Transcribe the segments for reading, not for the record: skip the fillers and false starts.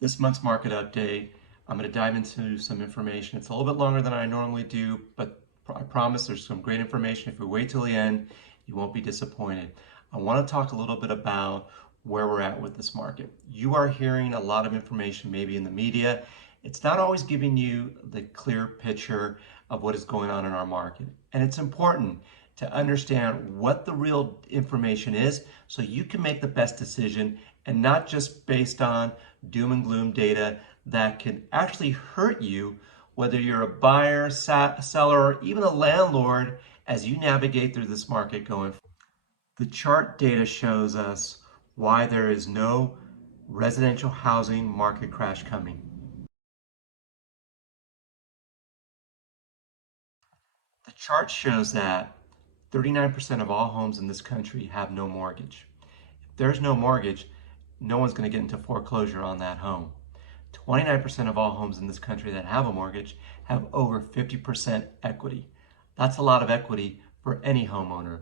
This month's market update, I'm going to dive into some information. It's a little bit longer than I normally do, but I promise there's some great information. If we wait till the end, you won't be disappointed. I want to talk a little bit about where we're at with this market. You are hearing a lot of information maybe in the media. It's not always giving you the clear picture of what is going on in our market. And it's important to understand what the real information is so you can make the best decision and not just based on doom and gloom data that can actually hurt you, whether you're a buyer, seller, or even a landlord as you navigate through this market going forward. The chart data shows us why there is no residential housing market crash coming. The chart shows that 39% of all homes in this country have no mortgage. If there's no mortgage, no one's going to get into foreclosure on that home. 29% of all homes in this country that have a mortgage have over 50% equity. That's a lot of equity for any homeowner.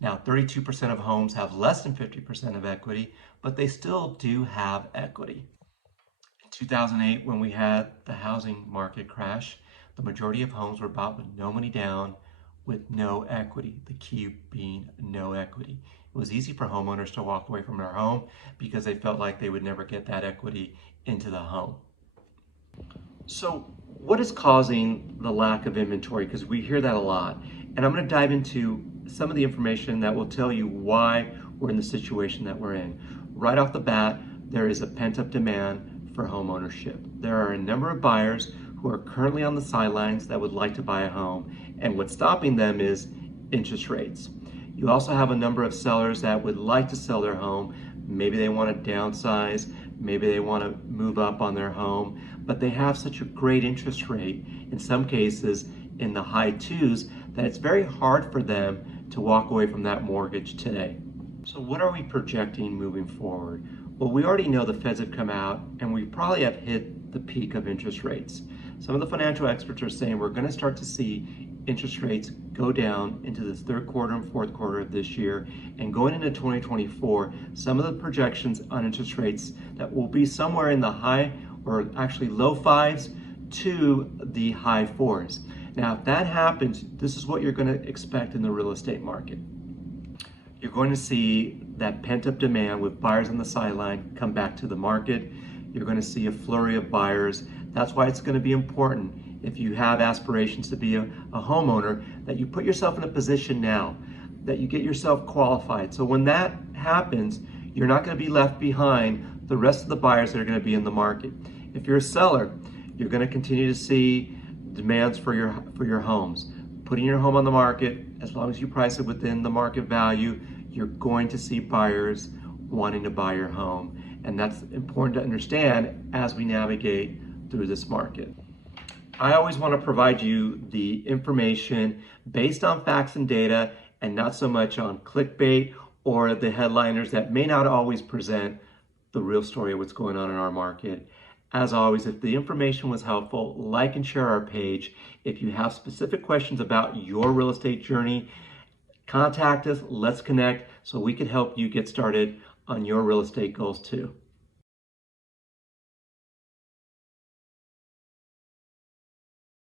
Now, 32% of homes have less than 50% of equity, but they still do have equity. In 2008, when we had the housing market crash, the majority of homes were bought with no money down, with no equity, the key being no equity. It was easy for homeowners to walk away from their home because they felt like they would never get that equity into the home. So what is causing the lack of inventory? Because we hear that a lot. And I'm going to dive into some of the information that will tell you why we're in the situation that we're in. Right off the bat, there is a pent-up demand for home ownership. There are a number of buyers who are currently on the sidelines that would like to buy a home, and what's stopping them is interest rates. You also have a number of sellers that would like to sell their home. Maybe they want to downsize, maybe they want to move up on their home, but they have such a great interest rate, in some cases in the high twos, that it's very hard for them to walk away from that mortgage today. So what are we projecting moving forward? Well, we already know the Feds have come out and we probably have hit the peak of interest rates. Some of the financial experts are saying we're going to start to see interest rates go down into the third quarter and fourth quarter of this year, and going into 2024, some of the projections on interest rates that will be somewhere in the high or actually low fives to the high fours. Now, if that happens, this is what you're going to expect in the real estate market. You're going to see that pent-up demand with buyers on the sideline come back to the market. You're going to see a flurry of buyers. That's why it's going to be important, if you have aspirations to be a homeowner, that you put yourself in a position now, that you get yourself qualified. So when that happens, you're not going to be left behind the rest of the buyers that are going to be in the market. If you're a seller, you're going to continue to see demands for your homes. Putting your home on the market, as long as you price it within the market value, you're going to see buyers wanting to buy your home. And that's important to understand as we navigate through this market. I always want to provide you the information based on facts and data and not so much on clickbait or the headliners that may not always present the real story of what's going on in our market. As always, if the information was helpful, like and share our page. If you have specific questions about your real estate journey, contact us, let's connect so we can help you get started on your real estate goals too.